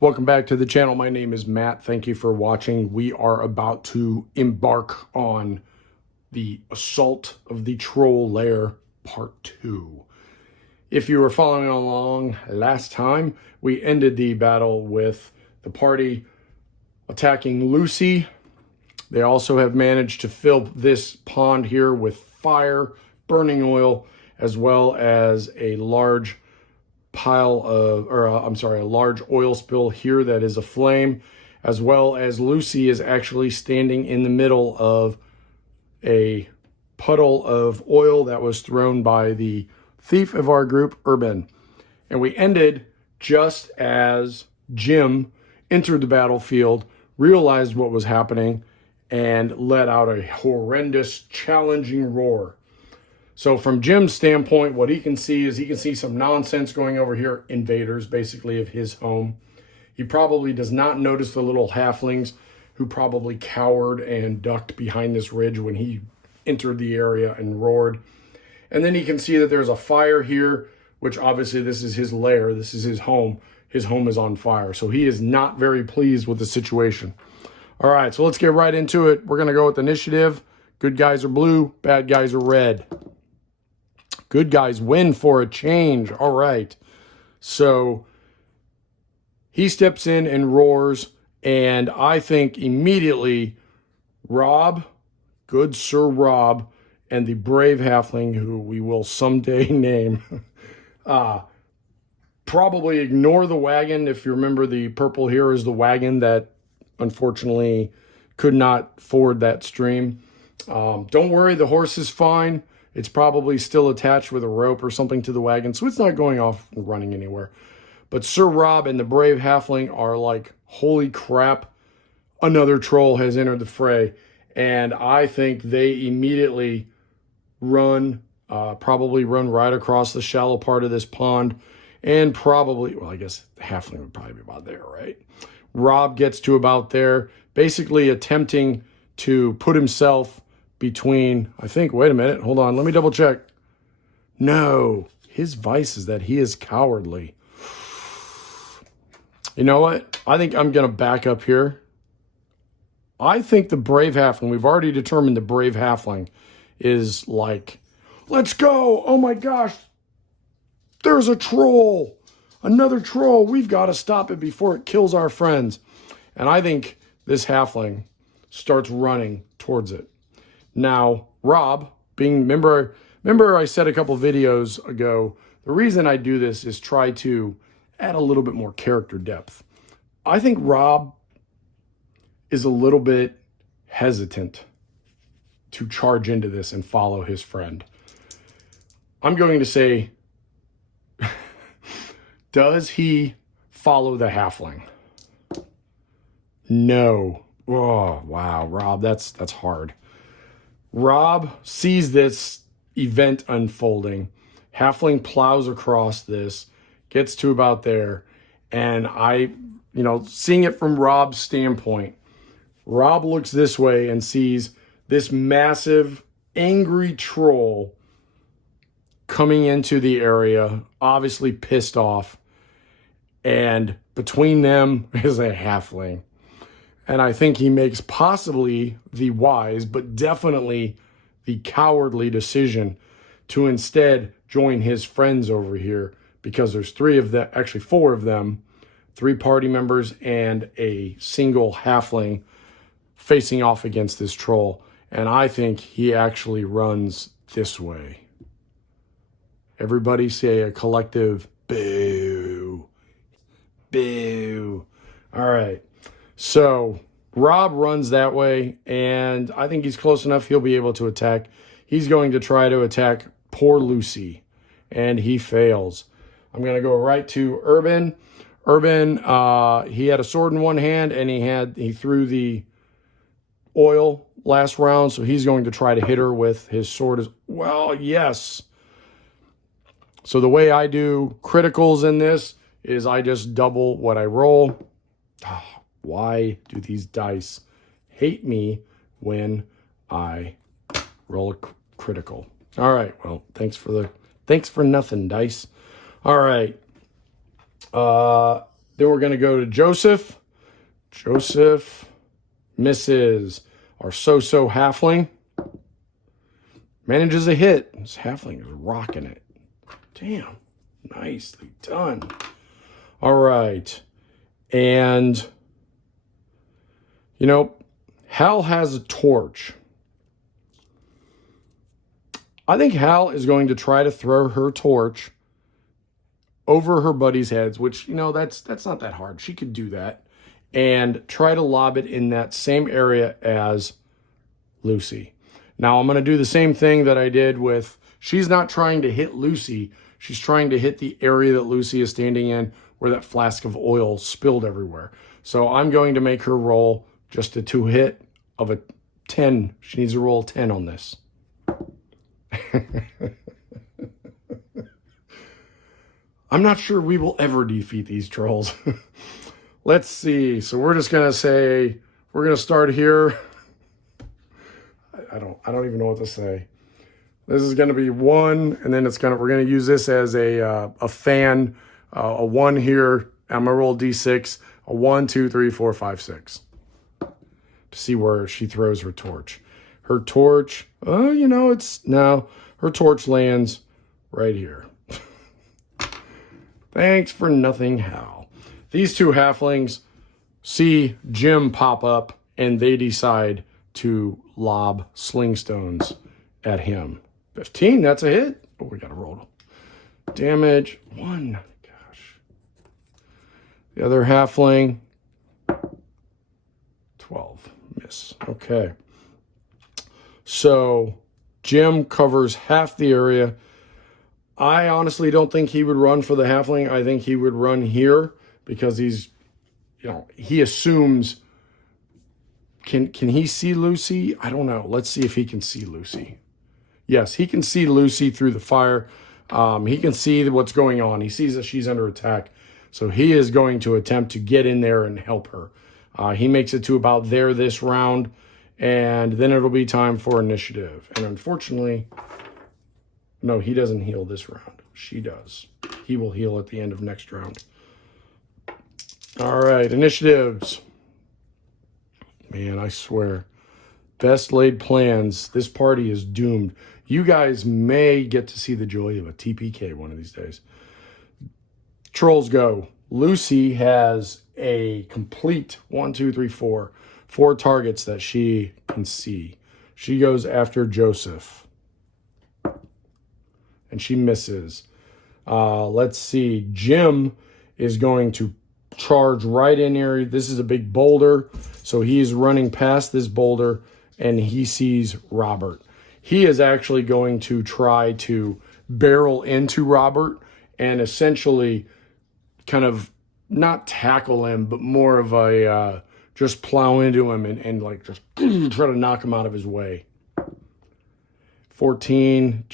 Welcome back to the channel. My name is Matt. Thank you for watching. We are about to embark on the Assault of the Trollslair Part 2. If you were following along last time, we ended the battle with the party attacking Lucy. They also have managed to fill this pond here with fire, burning oil, as well as a large pile of, a large oil spill here that is aflame, as well as Lucy is actually standing in the middle of a puddle of oil that was thrown by the thief of our group, Urban. And we ended just as Jim entered the battlefield, realized what was happening, and let out a horrendous, challenging roar. So from Jim's standpoint, what he can see is he can see some nonsense going over here, invaders basically of his home. He probably does not notice the little halflings who probably cowered and ducked behind this ridge when he entered the area and roared. And then he can see that there's a fire here, which obviously this is his lair. This is his home. His home is on fire. So he is not very pleased with the situation. All right, so let's get right into it. We're going to go with initiative. Good guys are blue, bad guys are red. Good guys win for a change. All right. So he steps in and roars, and I think immediately Rob, good Sir Rob, and the brave halfling, who we will someday name, probably ignore the wagon. If you remember, the purple here is the wagon that unfortunately could not ford that stream. Don't worry, the horse is fine. It's probably still attached with a rope or something to the wagon, so it's not going off and running anywhere. But Sir Rob and the brave halfling are like, holy crap, another troll has entered the fray. And I think they immediately run, probably run right across the shallow part of this pond. And probably, well, I guess the halfling would probably be about there, right? Rob gets to about there, basically attempting to put himself between, I think, wait a minute, hold on, let me double check. No, his vice is that he is cowardly. You know what? I think I'm going to back up here. I think the brave halfling, we've already determined the brave halfling is like, let's go. Oh my gosh, there's a troll, another troll. We've got to stop it before it kills our friends. And I think this halfling starts running towards it. Now, Rob, remember I said a couple videos ago, the reason I do this is try to add a little bit more character depth. I think Rob is a little bit hesitant to charge into this and follow his friend. I'm going to say, does he follow the halfling? No. Oh, wow, Rob, that's hard. Rob sees this event unfolding. Halfling plows across this, gets to about there. And seeing it from Rob's standpoint, Rob looks this way and sees this massive, angry troll coming into the area, obviously pissed off. And between them is a halfling. And I think he makes possibly the wise, but definitely the cowardly decision to instead join his friends over here, because there's three of them, actually four of them, 3 party members and a single halfling facing off against this troll. And I think he actually runs this way. Everybody say a collective boo. Boo. All right. So Rob runs that way, and I think he's close enough he'll be able to attack. He's going to try to attack poor Lucy, and he fails. I'm going to go right to Urban. Urban, he had a sword in one hand, and he threw the oil last round, so he's going to try to hit her with his sword as well. Yes. So the way I do criticals in this is I just double what I roll. Why do these dice hate me when I roll a critical? All right. Well, thanks for nothing, dice. All right. Then we're going to go to Joseph. Joseph misses. Our so-so halfling manages a hit. This halfling is rocking it. Damn. Nicely done. All right. And, you know, Hal has a torch. I think Hal is going to try to throw her torch over her buddies' heads, which, you know, that's not that hard. She could do that. And try to lob it in that same area as Lucy. Now, I'm going to do the same thing that I did with... She's not trying to hit Lucy. She's trying to hit the area that Lucy is standing in where that flask of oil spilled everywhere. So I'm going to make her roll just a 2-hit of a 10. She needs to roll 10 on this. I'm not sure we will ever defeat these trolls. Let's see. So we're just going to say, we're going to start here. I don't even know what to say. This is going to be 1, and then we're going to use this as a fan, a 1 here. I'm going to roll D6, a 1, 2, 3, 4, 5, 6. To see where she throws her torch. Her torch, you know, her torch lands right here. Thanks for nothing, Hal. These two halflings see Jim pop up, and they decide to lob sling stones at him. 15, that's a hit. Oh, we got to roll. Damage, 1. Gosh. The other halfling, 12. Miss. Okay. So, Jim covers half the area. I honestly don't think he would run for the halfling. I think he would run here because he's, you know, he assumes... Can he see Lucy? I don't know. Let's see if he can see Lucy. Yes, he can see Lucy through the fire. He can see what's going on. He sees that she's under attack. So he is going to attempt to get in there and help her. He makes it to about there this round. And then it'll be time for initiative. And unfortunately, no, he doesn't heal this round. She does. He will heal at the end of next round. All right, initiatives. Man, I swear, best laid plans. This party is doomed. You guys may get to see the joy of a TPK one of these days. Trolls go. Lucy has a complete 1, 2, 3, 4 targets that she can see. She goes after Joseph. And she misses. Let's see. Jim is going to charge right in here. This is a big boulder. So he's running past this boulder and he sees Robert. He is actually going to try to barrel into Robert and essentially kind of not tackle him, but more of a just plow into him and like just try to knock him out of his way. 14,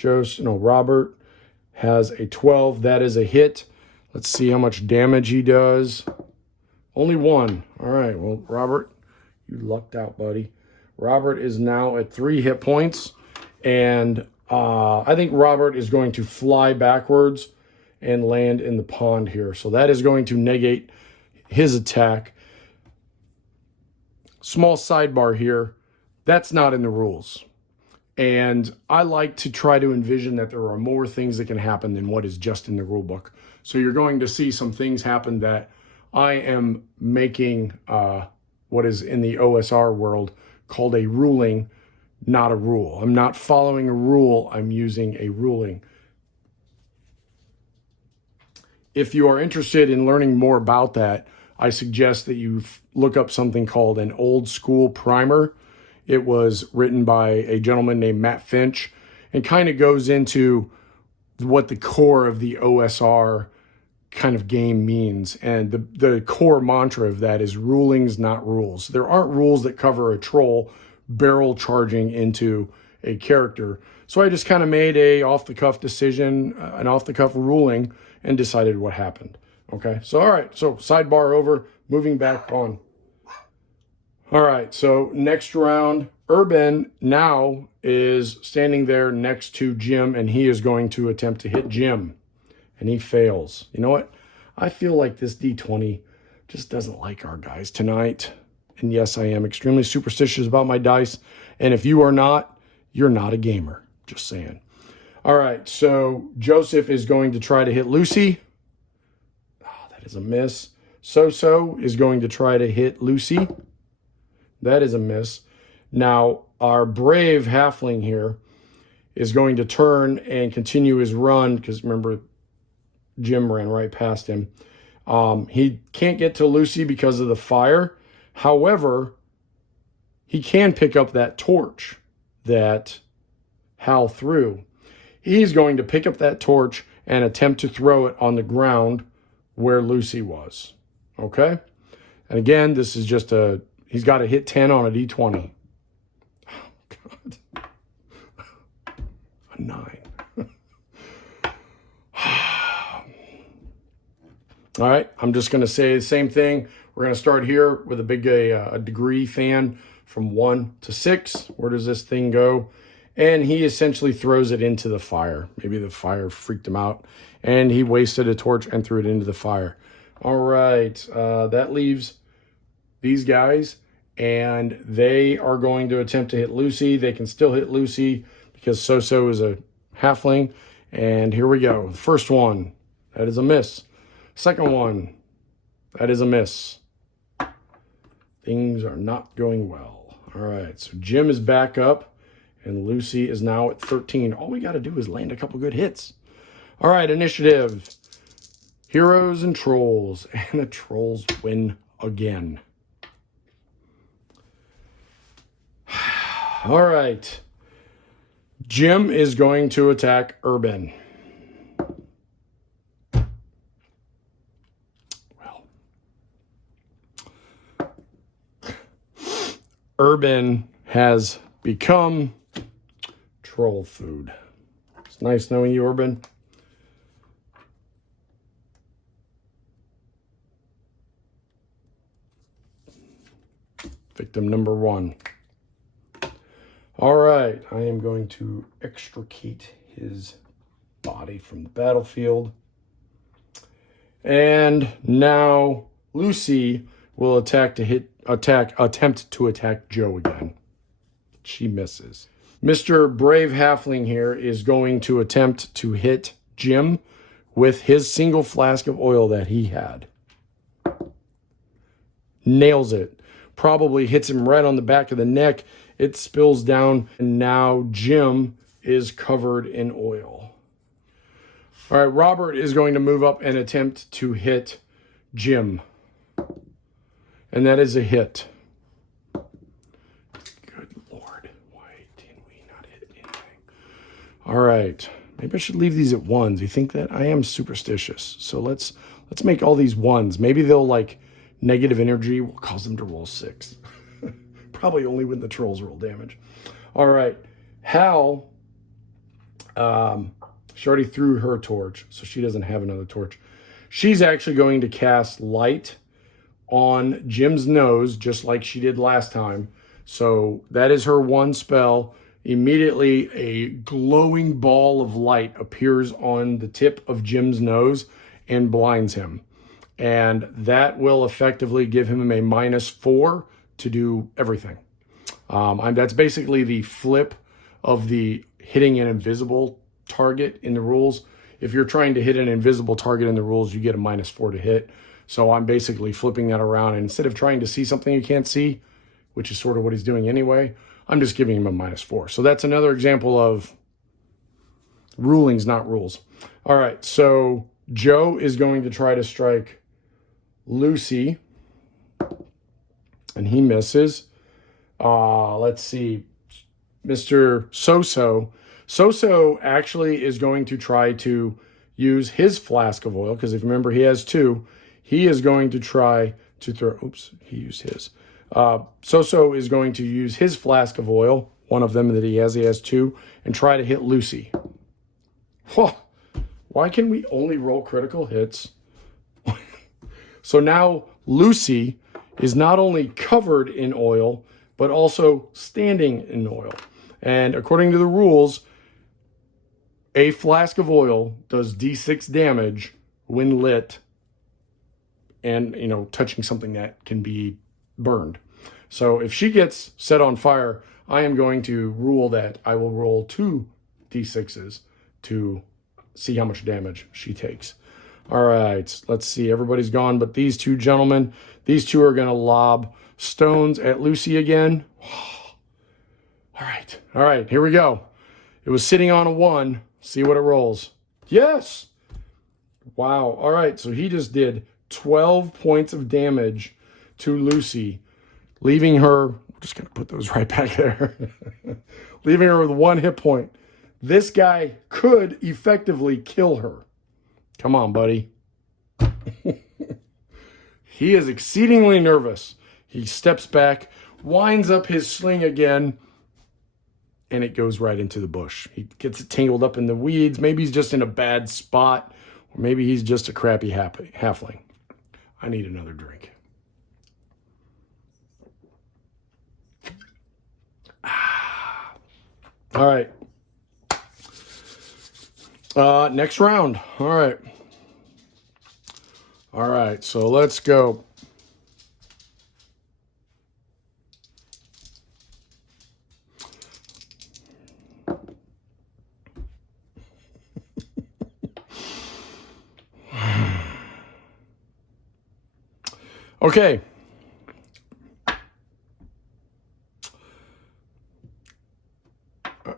Robert has a 12. That is a hit. Let's see how much damage he does. Only 1. All right, well, Robert, you lucked out, buddy. Robert is now at 3 hit points. And I think Robert is going to fly backwards and land in the pond here. So that is going to negate his attack. Small sidebar here. That's not in the rules. And I like to try to envision that there are more things that can happen than what is just in the rule book. So you're going to see some things happen that I am making what is in the OSR world called a ruling, not a rule. I'm not following a rule. I'm using a ruling. If you are interested in learning more about that, I suggest that you look up something called an old school primer. It was written by a gentleman named Matt Finch and kind of goes into what the core of the OSR kind of game means. And the core mantra of that is rulings, not rules. There aren't rules that cover a troll barrel charging into a character. So I just kind of made a off-the-cuff decision, an off-the-cuff ruling, and decided what happened. Okay, so all right, so sidebar over, moving back on. All right, so next round, Urban now is standing there next to Jim, and he is going to attempt to hit Jim, and he fails. You know what? I feel like this D20 just doesn't like our guys tonight. And yes, I am extremely superstitious about my dice. And if you are not, you're not a gamer. Just saying. All right, so Joseph is going to try to hit Lucy. Oh, that is a miss. So is going to try to hit Lucy. That is a miss. Now, our brave halfling here is going to turn and continue his run, because remember, Jim ran right past him. He can't get to Lucy because of the fire. However, he can pick up that torch that Hal threw. He's going to pick up that torch and attempt to throw it on the ground where Lucy was. Okay? And again, this is just he's got to hit 10 on a D20. Oh, God. A 9. All right, I'm just going to say the same thing. We're going to start here with a degree fan from 1 to 6. Where does this thing go? And he essentially throws it into the fire. Maybe the fire freaked him out, and he wasted a torch and threw it into the fire. All right, that leaves these guys, and they are going to attempt to hit Lucy. They can still hit Lucy because So is a halfling. And here we go. The first one, that is a miss. Second one, that is a miss. Things are not going well. All right, so Jim is back up, and Lucy is now at 13. All we got to do is land a couple good hits. All right, initiative. Heroes and trolls. And the trolls win again. All right. Jim is going to attack Urban. Urban has become troll food. It's nice knowing you, Urban. Victim number 1. All right, I am going to extricate his body from the battlefield. And now Lucy will attempt to attack Joe again. She misses. Mr. Brave Halfling here is going to attempt to hit Jim with his single flask of oil that he had. Nails it. Probably hits him right on the back of the neck. It spills down, and now Jim is covered in oil. All right, Robert is going to move up and attempt to hit Jim. And that is a hit. Good Lord. Why did we not hit anything? All right. Maybe I should leave these at 1s. You think that? I am superstitious. So let's make all these 1s. Maybe they'll like negative energy. We'll cause them to roll 6. Probably only when the trolls roll damage. All right. Hal, she already threw her torch, so she doesn't have another torch. She's actually going to cast light on Jim's nose, just like she did last time. So that is her 1 spell. Immediately, a glowing ball of light appears on the tip of Jim's nose and blinds him. And that will effectively give him a -4 to do everything. That's basically the flip of the hitting an invisible target in the rules. If you're trying to hit an invisible target in the rules, you get a -4 to hit. So I'm basically flipping that around. And instead of trying to see something you can't see, which is sort of what he's doing anyway, I'm just giving him a -4. So that's another example of rulings, not rules. All right, so Joe is going to try to strike Lucy, and he misses. Let's see. Mr. So actually is going to try to use his flask of oil, because if you remember, he has 2. He is going to try to throw... Oops, he used his. So is going to use his flask of oil, one of them that he has 2, and try to hit Lucy. Why can we only roll critical hits? So now Lucy is not only covered in oil, but also standing in oil. And according to the rules, a flask of oil does D6 damage when lit and, you know, touching something that can be burned. So if she gets set on fire, I am going to rule that I will roll 2 d6s to see how much damage she takes. All right, let's see. Everybody's gone but these two gentlemen. These two are going to lob stones at Lucy again. All right, here we go. It was sitting on a 1. See what it rolls. Yes! Wow. All right, so he just did 12 points of damage to Lucy, leaving her, I'm just going to put those right back there, leaving her with 1 hit point. This guy could effectively kill her. Come on, buddy. He is exceedingly nervous. He steps back, winds up his sling again, and it goes right into the bush. He gets it tangled up in the weeds. Maybe he's just in a bad spot, or maybe he's just a crappy halfling. I need another drink. All right. Next round. All right. All right, so let's go. Okay.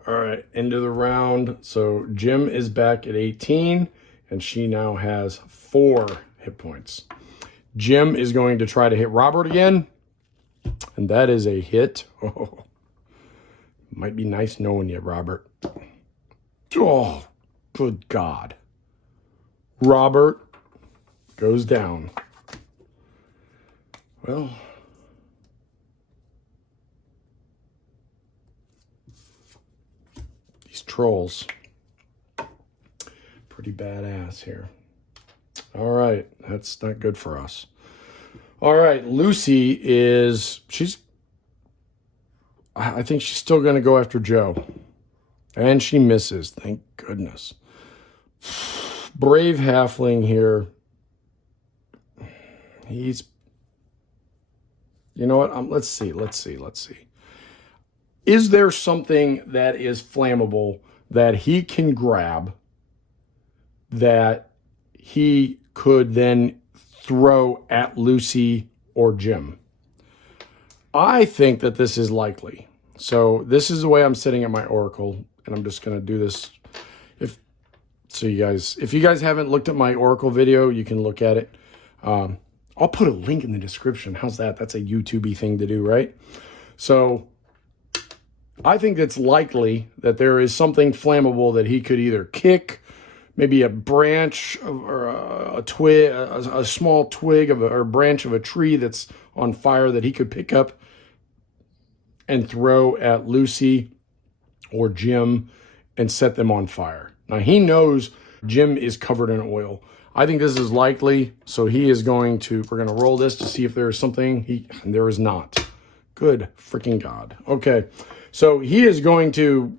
All right, end of the round. So Jim is back at 18, and she now has 4 hit points. Jim is going to try to hit Robert again, and that is a hit. Oh, might be nice knowing you, Robert. Oh, good God. Robert goes down. Well, these trolls, pretty badass here. All right, that's not good for us. All right, Lucy I think she's still going to go after Joe. And she misses, thank goodness. Brave halfling here. You know what? Let's see. Is there something that is flammable that he can grab that he could then throw at Lucy or Jim? I think that this is likely. So this is the way I'm sitting at my oracle, and I'm just going to do this. If you guys haven't looked at my oracle video, you can look at it. I'll put a link in the description. How's that? That's a YouTube-y thing to do, right? So I think it's likely that there is something flammable that he could either kick, maybe a branch or a twig, a small twig or a branch of a tree that's on fire that he could pick up and throw at Lucy or Jim and set them on fire. Now, he knows Jim is covered in oil. I think this is likely, so he is going to, we're going to roll this to see if there is something. There is not. Good freaking God. Okay, so he is going to,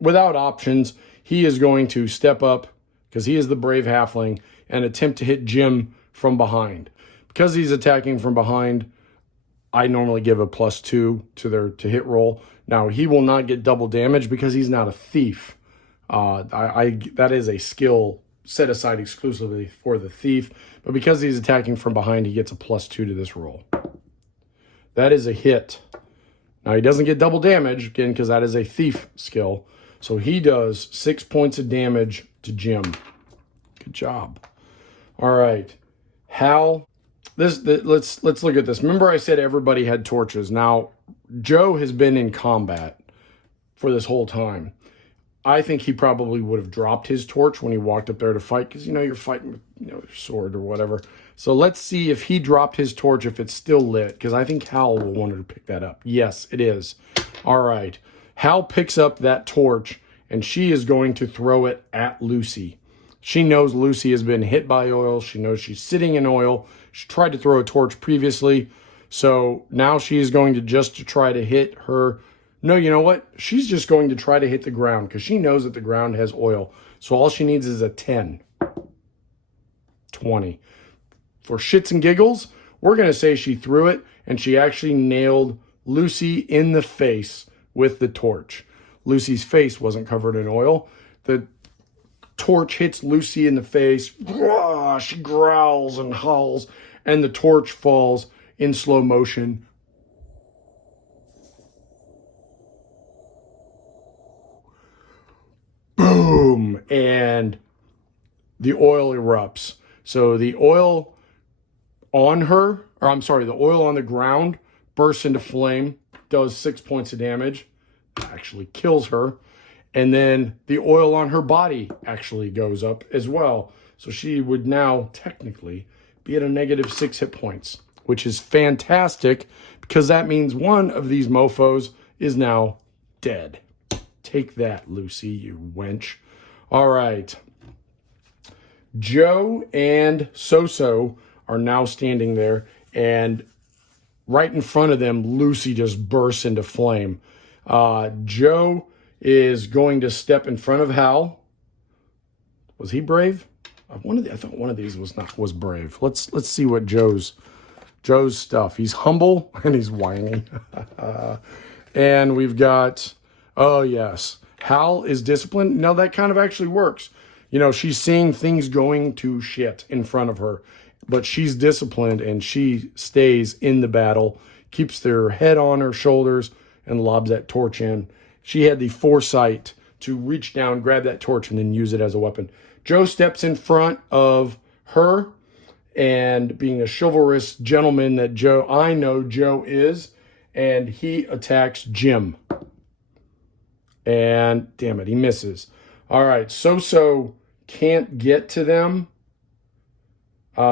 without options, he is going to step up, because he is the brave halfling, and attempt to hit Jim from behind. Because he's attacking from behind, I normally give a +2 to their hit roll. Now, he will not get double damage because he's not a thief. That is a skill set aside exclusively for the thief. But because he's attacking from behind, he gets a +2 to this roll. That is a hit. Now, he doesn't get double damage, again, because that is a thief skill. So he does 6 points of damage to Jim. Good job. All right. Hal, let's look at this. Remember I said everybody had torches. Now, Joe has been in combat for this whole time. I think he probably would have dropped his torch when he walked up there to fight, because, you're fighting with, your sword or whatever. So let's see if he dropped his torch, if it's still lit, because I think Hal will want to pick that up. Yes, it is. All right. Hal picks up that torch, and she is going to throw it at Lucy. She knows Lucy has been hit by oil. She knows she's sitting in oil. She tried to throw a torch previously, so now she is going to try to hit her. No, you know what? She's just going to try to hit the ground because she knows that the ground has oil. So all she needs is a 10. 20. for shits and giggles, we're going to say she threw it, and she actually nailed Lucy in the face with the torch. Lucy's face wasn't covered in oil. The torch hits Lucy in the face. She growls and howls, and the torch falls in slow motion. Boom! And the oil erupts. So the oil on her, or I'm sorry, the oil on the ground bursts into flame, does 6 points of damage, actually kills her. And then the oil on her body actually goes up as well. So she would now technically be at a -6 hit points, which is fantastic because that means one of these mofos is now dead. Take that, Lucy, you wench. All right. Joe and So-So are now standing there, and right in front of them, Lucy just bursts into flame. Joe is going to step in front of Hal. Was he brave? I thought one of these was brave. Let's see what Joe's stuff. He's humble and he's whiny. And we've got, oh yes, Hal is disciplined. Now that kind of actually works. You know, she's seeing things going to shit in front of her, but she's disciplined and she stays in the battle, keeps their head on her shoulders, and lobs that torch in. She had the foresight to reach down, grab that torch, and then use it as a weapon. Joe steps in front of her, and being a chivalrous gentleman that I know Joe is, and he attacks Jim. And damn it, he misses. All right, So-So can't get to them. You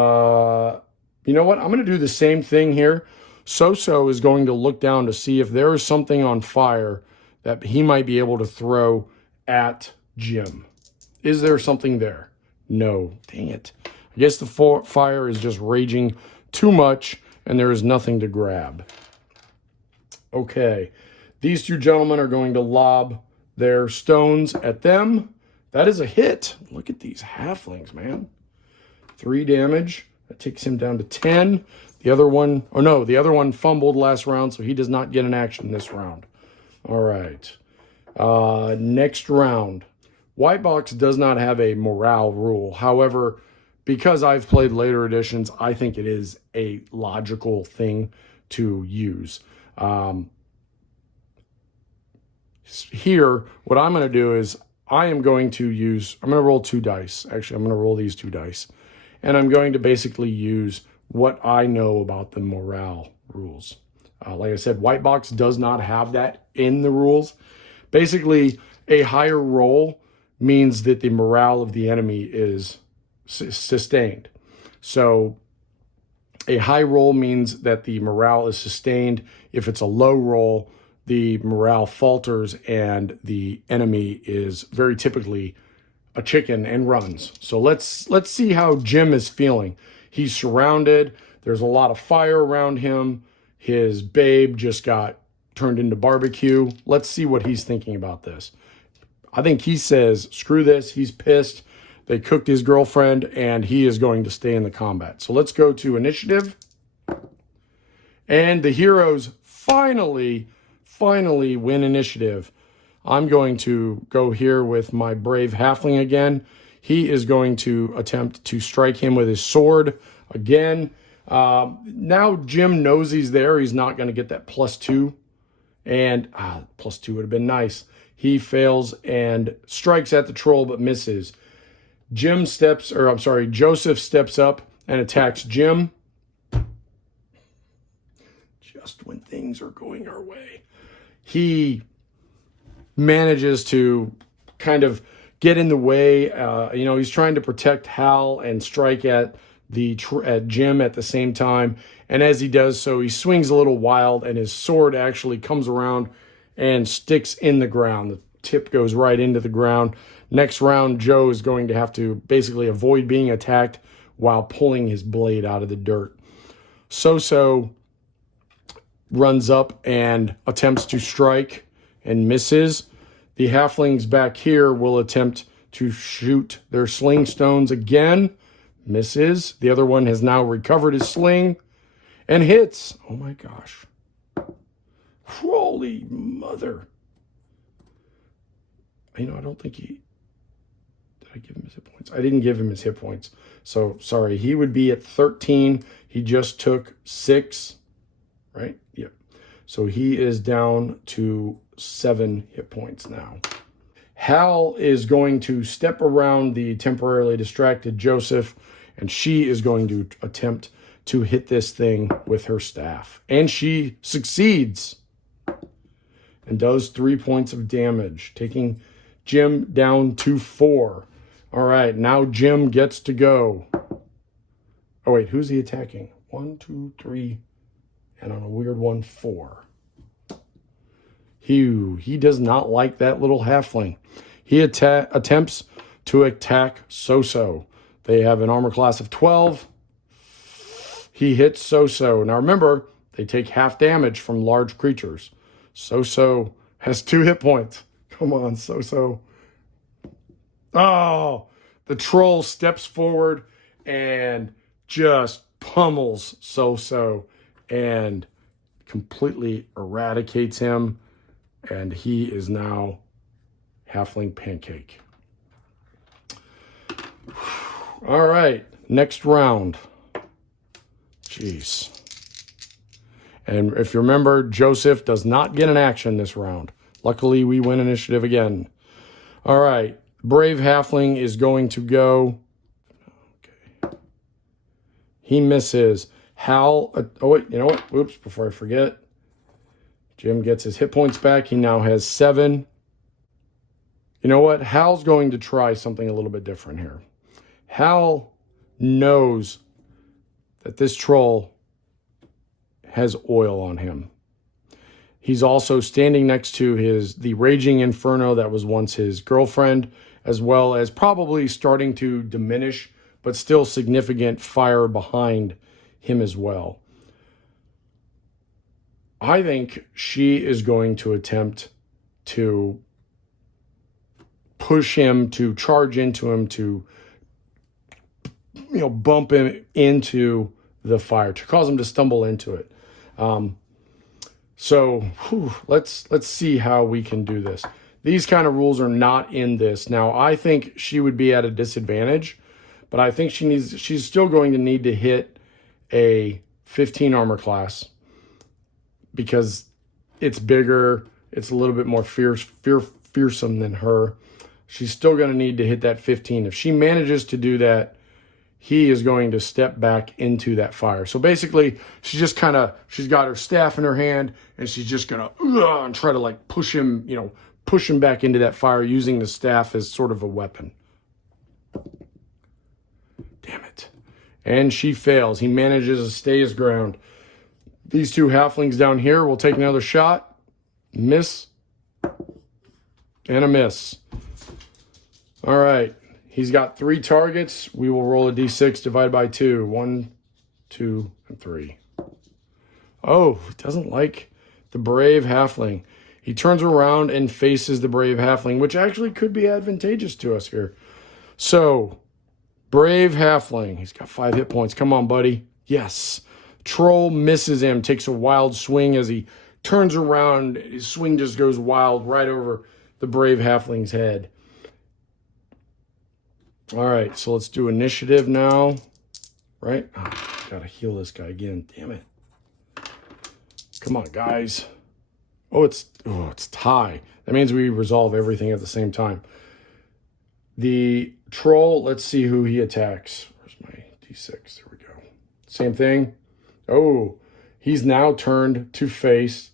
know what? I'm going to do the same thing here. So-So is going to look down to see if there is something on fire that he might be able to throw at Jim. Is there something there? No. Dang it. I guess the fire is just raging too much, and there is nothing to grab. Okay. These two gentlemen are going to lob their stones at them. That is a hit. Look at these halflings, man. 3 damage. That takes him down to 10. The other one fumbled last round, so he does not get an action this round. All right. Next round. White Box does not have a morale rule. However, because I've played later editions, I think it is a logical thing to use. Here, what I'm going to do is I'm going to roll 2 dice. Actually, I'm going to roll these 2 dice. And I'm going to basically use what I know about the morale rules. Like I said, White Box does not have that in the rules. Basically, a higher roll means that the morale of the enemy is sustained. So a high roll means that the morale is sustained. If it's a low roll, the morale falters and the enemy is very typically a chicken and runs. So let's see how Jim is feeling. He's surrounded. There's a lot of fire around him. His babe just got turned into barbecue. Let's see what he's thinking about this. I think he says, screw this. He's pissed. They cooked his girlfriend, and he is going to stay in the combat. So let's go to initiative. And the heroes finally win initiative. I'm going to go here with my brave halfling again. He is going to attempt to strike him with his sword again. Now Jim knows he's there. He's not going to get that +2. And +2 would have been nice. He fails and strikes at the troll but misses. Joseph steps up and attacks Jim. Just when things are going our way. He manages to kind of get in the way. He's trying to protect Hal and strike at Jim at the same time. And as he does so, he swings a little wild, and his sword actually comes around and sticks in the ground. The tip goes right into the ground. Next round, Joe is going to have to basically avoid being attacked while pulling his blade out of the dirt. So-So runs up and attempts to strike and misses. The halflings back here will attempt to shoot their sling stones again. Misses. The other one has now recovered his sling and hits. Oh my gosh. Holy mother. You know, I don't think he... Did I give him his hit points? I didn't give him his hit points. So, sorry. He would be at 13. He just took 6. Right? Yep. So, he is down to 7 hit points now. Hal is going to step around the temporarily distracted Joseph, and she is going to attempt to hit this thing with her staff. And she succeeds and does 3 points of damage, taking Jim down to 4. All right, now Jim gets to go. Oh, wait, who's he attacking? 1, 2, 3, and on a weird one, 4. He does not like that little halfling. He attempts to attack So-So. They have an armor class of 12. He hits So-So. Now remember, they take half damage from large creatures. So-So has 2 hit points. Come on, So-So. Oh, the troll steps forward and just pummels So-So and completely eradicates him. And he is now halfling pancake. All right, next round. Jeez. And if you remember, Joseph does not get an action this round. Luckily, we win initiative again. All right, brave halfling is going to go. Okay. He misses. Hal, oh wait, you know what? Oops, before I forget. Jim gets his hit points back. He now has 7. You know what? Hal's going to try something a little bit different here. Hal knows that this troll has oil on him. He's also standing next to the raging inferno that was once his girlfriend, as well as probably starting to diminish, but still significant fire behind him as well. I think she is going to attempt to push him, to charge into him, to bump him into the fire, to cause him to stumble into it. Let's see how we can do this. These kind of rules are not in this. Now, I think she would be at a disadvantage, but I think she's still going to need to hit a 15 armor class because it's bigger, it's a little bit more fearsome than her. She's still going to need to hit that 15. If she manages to do that, he is going to step back into that fire. So basically, she's got her staff in her hand, and she's just going to try to push him back into that fire using the staff as sort of a weapon. Damn it. And she fails. He manages to stay his ground. These 2 halflings down here will take another shot. Miss. And a miss. All right. He's got 3 targets. We will roll a d6 divided by 2. 1, 2, and 3. Oh, he doesn't like the brave halfling. He turns around and faces the brave halfling, which actually could be advantageous to us here. So, brave halfling. He's got 5 hit points. Come on, buddy. Yes. Troll misses him, takes a wild swing as he turns around. His swing just goes wild right over the brave halfling's head. All right, so let's do initiative now. Right? Oh, gotta heal this guy again. Damn it. Come on, guys. Oh, it's tie. That means we resolve everything at the same time. The troll, let's see who he attacks. Where's my d6? There we go. Same thing. Oh, he's now turned to face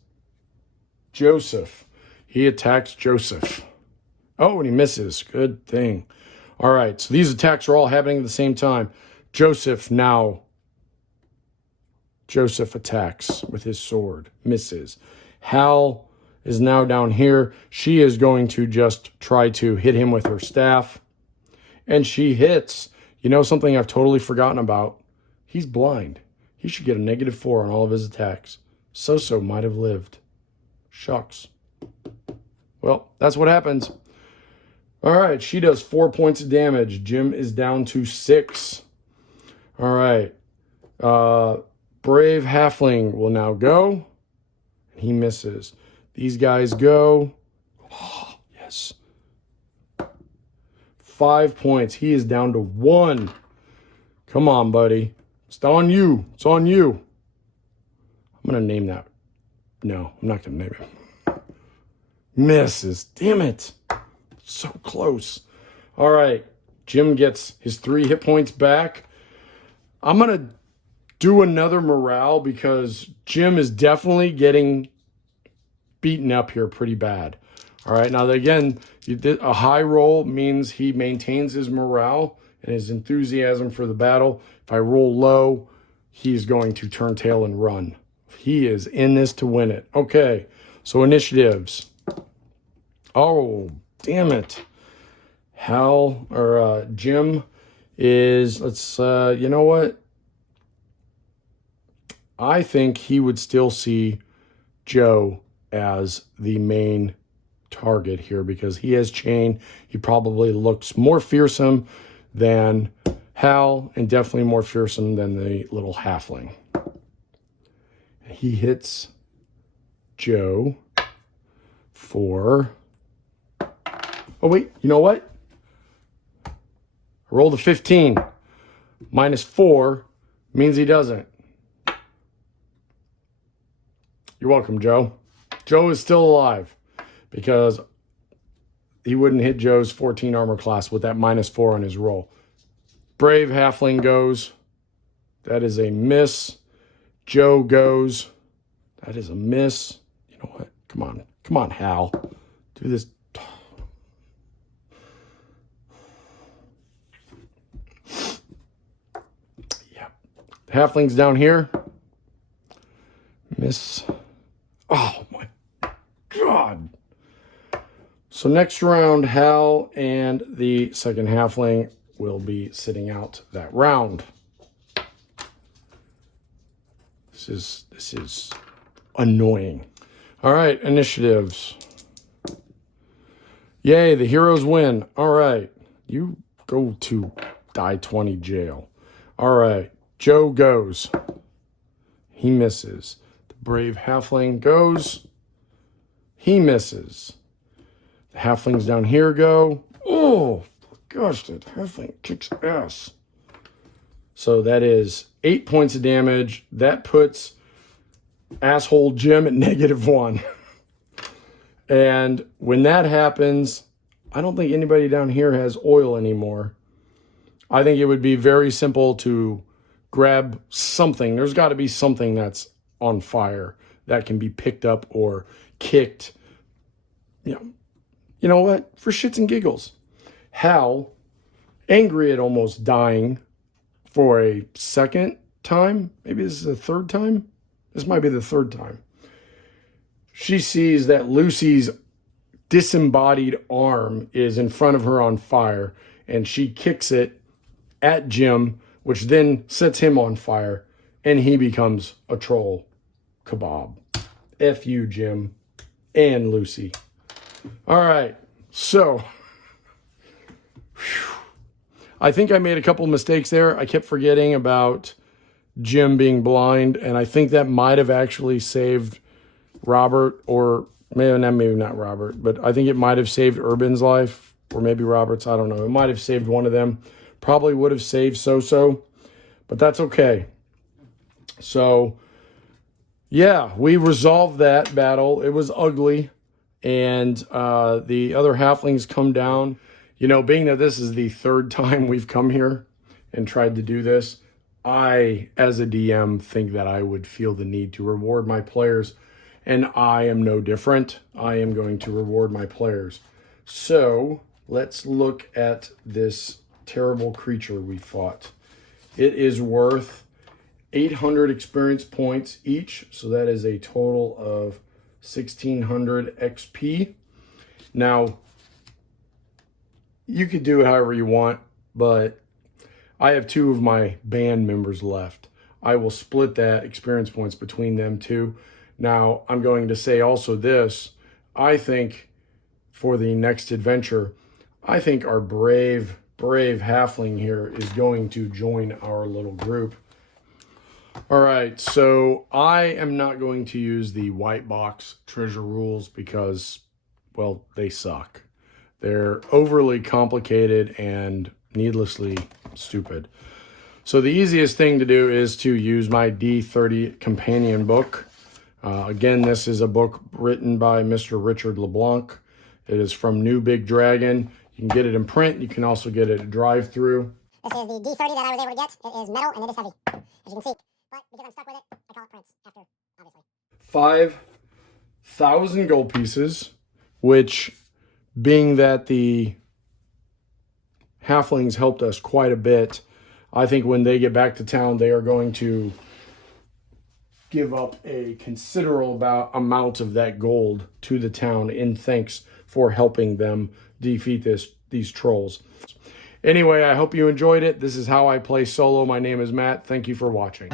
Joseph. He attacks Joseph. Oh, and he misses. Good thing. All right, so these attacks are all happening at the same time. Joseph attacks with his sword. Misses. Hal is now down here. She is going to just try to hit him with her staff. And she hits. You know something I've totally forgotten about? He's blind. He should get a -4 on all of his attacks. So-So might have lived. Shucks. Well, that's what happens. All right, she does 4 points of damage. Jim is down to 6. All right. Brave Halfling will now go. He misses. These guys go. Oh, yes. 5 points. He is down to 1. Come on, buddy. It's on you. It's on you. I'm going to name that. No, I'm not going to name it. Misses. Damn it. So close. All right. Jim gets his 3 hit points back. I'm going to do another morale because Jim is definitely getting beaten up here pretty bad. All right. Now, again, a high roll means he maintains his morale and his enthusiasm for the battle. If I roll low, he's going to turn tail and run. He is in this to win it. Okay. So initiatives. Oh, damn it. Jim is, you know what? I think he would still see Joe as the main target here because he has chain. He probably looks more fearsome than Hal and definitely more fearsome than the little halfling. He hits Joe for... Oh, wait. You know what? I rolled a 15. -4 means he doesn't. You're welcome, Joe. Joe is still alive because he wouldn't hit Joe's 14 armor class with that -4 on his roll. Brave Halfling goes. That is a miss. Joe goes. That is a miss. You know what? Come on. Come on, Hal. Do this. Yeah. Halfling's down here. Miss. Oh, my God. So next round, Hal and the second halfling will be sitting out that round. This is annoying. All right, initiatives. Yay, the heroes win. All right, you go to die 20 jail. All right, Joe goes. He misses. The brave halfling goes. He misses. The halflings down here go. Oh, gosh, that halfling kicks ass. So that is 8 points of damage. That puts asshole Jim at -1. And when that happens, I don't think anybody down here has oil anymore. I think it would be very simple to grab something. There's got to be something that's on fire that can be picked up or kicked. You know what? For shits and giggles. Hal, angry at almost dying for a second time, maybe this is the third time. This might be the third time. She sees that Lucy's disembodied arm is in front of her on fire, and she kicks it at Jim, which then sets him on fire, and he becomes a troll kebab. F you, Jim, and Lucy. All right, so I think I made a couple mistakes there. I kept forgetting about Jim being blind, and I think that might have actually saved Robert, or maybe not Robert, but I think it might have saved Urban's life, or maybe Robert's. I don't know. It might have saved one of them. Probably would have saved So-So, but that's okay. So, yeah, we resolved that battle. It was ugly, and the other halflings come down. You know, being that this is the third time we've come here and tried to do this, I, as a DM, think that I would feel the need to reward my players, and I am no different. I am going to reward my players. So, let's look at this terrible creature we fought. It is worth 800 experience points each, so that is a total of 1,600 XP. Now, you could do it however you want, but I have 2 of my band members left. I will split that experience points between them 2. Now, I'm going to say also this. I think for the next adventure, I think our brave brave halfling here is going to join our little group. All right, so I am not going to use the white box treasure rules because, well, they suck. They're overly complicated and needlessly stupid. So the easiest thing to do is to use my D30 companion book. Again, this is a book written by Mr. Richard LeBlanc. It is from New Big Dragon. You can get it in print. You can also get it at drive-through. This is the D30 that I was able to get. It is metal and it is heavy, as you can see. But because I'm stuck with it, I call it prints after, obviously. 5,000 gold pieces, which, being that the halflings helped us quite a bit, I think when they get back to town, they are going to give up a considerable amount of that gold to the town in thanks for helping them defeat these trolls. Anyway, I hope you enjoyed it. This is how I play solo. My name is Matt. Thank you for watching.